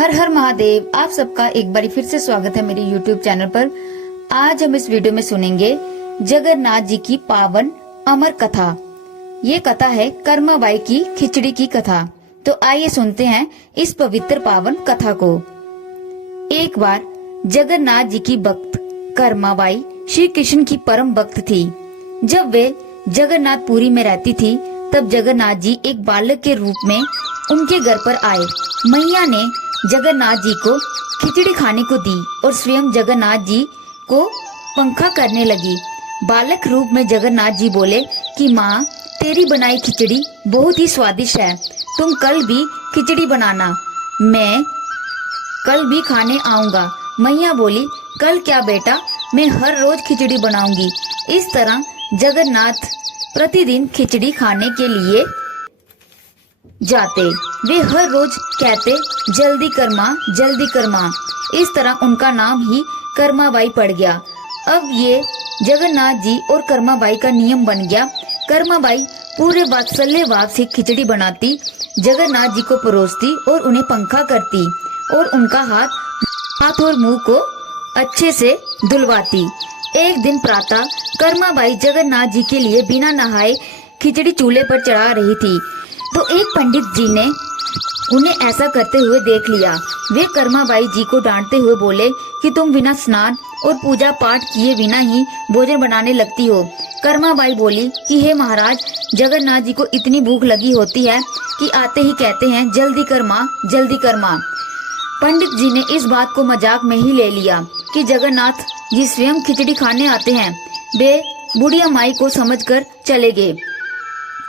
हर हर महादेव। आप सबका एक बार फिर से स्वागत है मेरे YouTube चैनल पर। आज हम इस वीडियो में सुनेंगे जगन्नाथ जी की पावन अमर कथा। ये कथा है कर्माबाई की खिचड़ी की कथा। तो आइए सुनते हैं इस पवित्र पावन कथा को। एक बार जगन्नाथ जी की भक्त कर्माबाई श्री कृष्ण की परम भक्त थी। जब वे जगन्नाथपुरी में रहती थी तब जगन्नाथ जी एक बालक के रूप में उनके घर पर आए। मैया ने जगन्नाथ जी को खिचड़ी खाने को दी और स्वयं जगन्नाथ जी को पंखा करने लगी। बालक रूप में जगन्नाथ जी बोले कि माँ, तेरी बनाई खिचड़ी बहुत ही स्वादिष्ट है, तुम कल भी खिचड़ी बनाना, मैं कल भी खाने आऊंगा। मैया बोली, कल क्या बेटा, मैं हर रोज खिचड़ी बनाऊंगी। इस तरह जगन्नाथ प्रतिदिन खिचड़ी खाने के लिए जाते। वे हर रोज कहते, जल्दी कर माँ, जल्दी कर माँ। इस तरह उनका नाम ही कर्माबाई पड़ गया। अब ये जगन्नाथ जी और कर्माबाई का नियम बन गया। कर्माबाई पूरे वात्सल्य भाव से खिचड़ी बनाती, जगन्नाथ जी को परोसती और उन्हें पंखा करती और उनका हाथ और मुंह को अच्छे से धुलवाती। एक दिन प्रातः कर्माबाई जगन्नाथ जी के लिए बिना नहाए खिचड़ी चूल्हे पर चढ़ा रही थी तो एक पंडित जी ने उन्हें ऐसा करते हुए देख लिया। वे कर्माबाई जी को डांटते हुए बोले कि तुम बिना स्नान और पूजा पाठ किए बिना ही भोजन बनाने लगती हो। कर्माबाई बोली कि हे महाराज, जगन्नाथ जी को इतनी भूख लगी होती है कि आते ही कहते हैं, जल्दी कर माँ, जल्दी कर माँ। पंडित जी ने इस बात को मजाक में ही ले लिया कि जगन्नाथ जी स्वयं खिचड़ी खाने आते हैं। वे बुढ़िया माई को समझकर चले गए।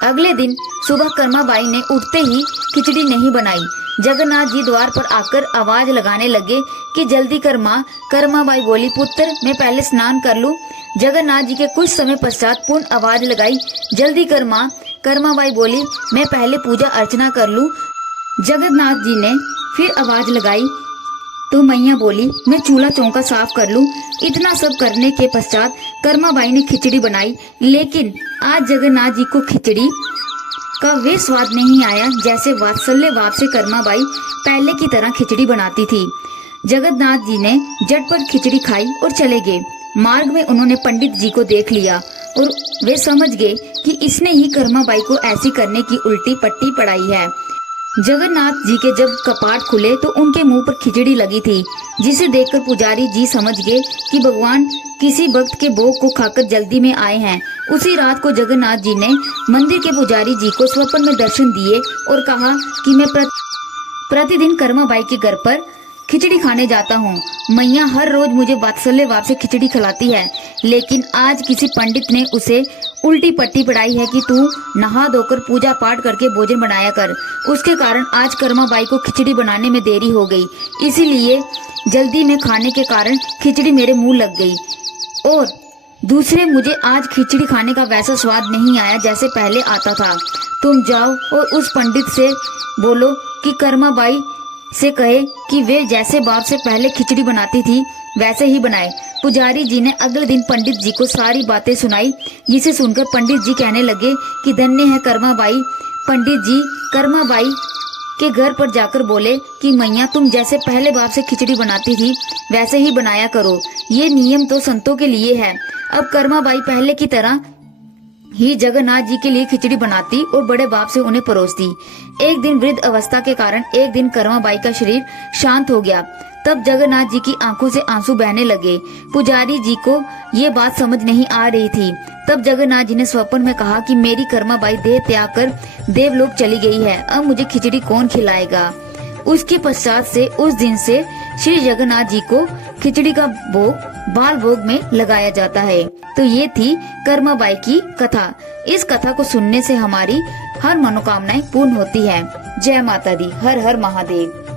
अगले दिन सुबह कर्माबाई ने उठते ही खिचड़ी नहीं बनाई। जगन्नाथ जी द्वार पर आकर आवाज लगाने लगे कि जल्दी कर माँ। कर्माबाई बोली, पुत्र, मैं पहले स्नान कर लूं। जगन्नाथ जी के कुछ समय पश्चात पुनः आवाज लगाई, जल्दी कर माँ। कर्माबाई बोली, मैं पहले पूजा अर्चना कर लूं। जगन्नाथ जी ने फिर आवाज लगाई तो मैया बोली, मैं चूल्हा चौका साफ कर लूं। इतना सब करने के पश्चात कर्माबाई ने खिचड़ी बनाई, लेकिन आज जगन्नाथ जी को खिचड़ी का वे स्वाद नहीं आया जैसे वात्सल्य भाव से कर्माबाई पहले की तरह खिचड़ी बनाती थी। जगन्नाथ जी ने झटपट खिचड़ी खाई और चले गए। मार्ग में उन्होंने पंडित जी को देख लिया और वे समझ गए कि इसने ही कर्माबाई को ऐसी करने की उल्टी पट्टी पढ़ाई है। जगन्नाथ जी के जब कपाट खुले तो उनके मुंह पर खिचड़ी लगी थी, जिसे देखकर पुजारी जी समझ गए कि भगवान किसी भक्त के भोग को खाकर जल्दी में आए हैं। उसी रात को जगन्नाथ जी ने मंदिर के पुजारी जी को स्वप्न में दर्शन दिए और कहा कि मैं प्रतिदिन कर्माबाई के घर पर खिचड़ी खाने जाता हूँ। मैया हर रोज मुझे वात्सल्य भाव से खिचड़ी खिलाती है, लेकिन आज किसी पंडित ने उसे उल्टी पट्टी पढ़ाई है कि तू नहा धोकर पूजा पाठ करके भोजन बनाया कर। उसके कारण आज कर्माबाई को खिचड़ी बनाने में देरी हो गई, इसीलिए जल्दी में खाने के कारण खिचड़ी मेरे मुंह लग गई। और दूसरे, मुझे आज खिचड़ी खाने का वैसा स्वाद नहीं आया जैसे पहले आता था। तुम जाओ और उस पंडित से बोलो कि कर्माबाई से कहे कि वे जैसे बाप से पहले खिचड़ी बनाती थी वैसे ही बनाए। पुजारी जी ने अगले दिन पंडित जी को सारी बातें सुनाई, जिसे सुनकर पंडित जी कहने लगे कि धन्य है कर्माबाई। पंडित जी कर्माबाई के घर पर जाकर बोले कि मैया, तुम जैसे पहले बाप से खिचड़ी बनाती थी वैसे ही बनाया करो, ये नियम तो संतों के लिए है। अब कर्माबाई पहले की तरह ही जगन्नाथ जी के लिए खिचड़ी बनाती और बड़े बाप से उन्हें परोसती। एक दिन वृद्ध अवस्था के कारण एक दिन कर्माबाई का शरीर शांत हो गया। तब जगन्नाथ जी की आंखों से आंसू बहने लगे। पुजारी जी को ये बात समझ नहीं आ रही थी। तब जगन्नाथ जी ने स्वप्न में कहा कि मेरी कर्माबाई देह त्याग कर देवलोक चली गई है, अब मुझे खिचड़ी कौन खिलाएगा। उसके पश्चात से उस दिन से श्री जगन्नाथ जी को खिचड़ी का भोग बाल भोग में लगाया जाता है। तो ये थी कर्माबाई की कथा। इस कथा को सुनने से हमारी हर मनोकामनाएं पूर्ण होती है। जय माता दी। हर हर महादेव।